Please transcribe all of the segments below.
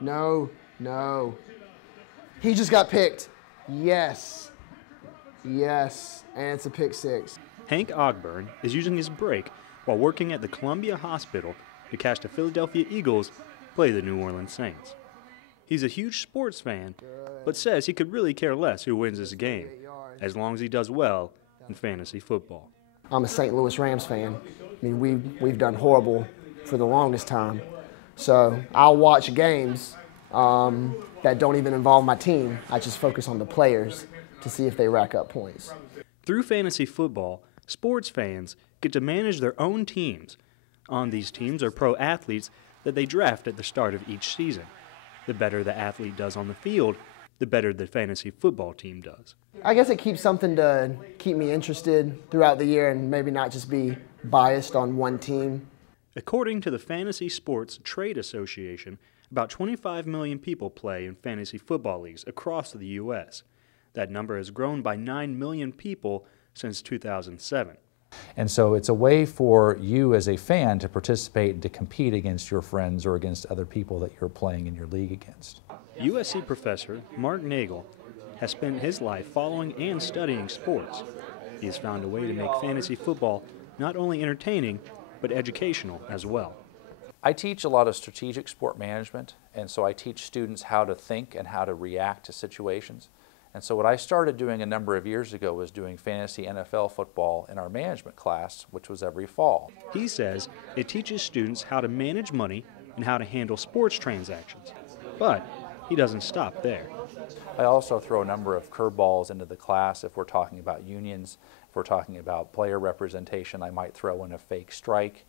No, no. He just got picked. Yes. Yes, and it's a pick six. Hank Ogburn is using his break while working at the Columbia Hospital to catch the Philadelphia Eagles play the New Orleans Saints. He's a huge sports fan, but says he could really care less who wins this game, as long as he does well in fantasy football. I'm a St. Louis Rams fan. I mean, we've done horrible for the longest time. So I'll watch games that don't even involve my team. I just focus on the players to see if they rack up points. Through fantasy football, sports fans get to manage their own teams. On these teams are pro athletes that they draft at the start of each season. The better the athlete does on the field, the better the fantasy football team does. I guess it keeps something to keep me interested throughout the year and maybe not just be biased on one team. According to the Fantasy Sports Trade Association, about 25 million people play in fantasy football leagues across the U.S. That number has grown by 9 million people since 2007. And so it's a way for you as a fan to participate and to compete against your friends or against other people that you're playing in your league against. USC professor Mark Nagel has spent his life following and studying sports. He has found a way to make fantasy football not only entertaining, but educational as well. I teach a lot of strategic sport management, and so I teach students how to think and how to react to situations. And so what I started doing a number of years ago was doing fantasy NFL football in our management class, which was every fall. He says it teaches students how to manage money and how to handle sports transactions. But he doesn't stop there. I also throw a number of curveballs into the class. If we're talking about unions, if we're talking about player representation, I might throw in a fake strike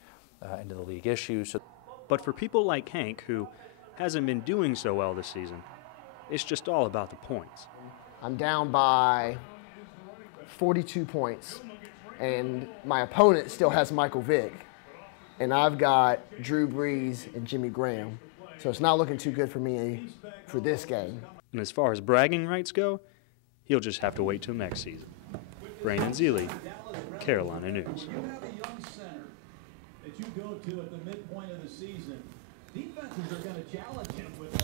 into the league issues. But for people like Hank, who hasn't been doing so well this season, it's just all about the points. I'm down by 42 points, and my opponent still has Michael Vick, and I've got Drew Brees and Jimmy Graham. So it's not looking too good for me for this game. And as far as bragging rights go, he'll just have to wait till next season. Brandon Zealy, Carolina News. That you go to at the midpoint of the season, defenses are going to challenge him with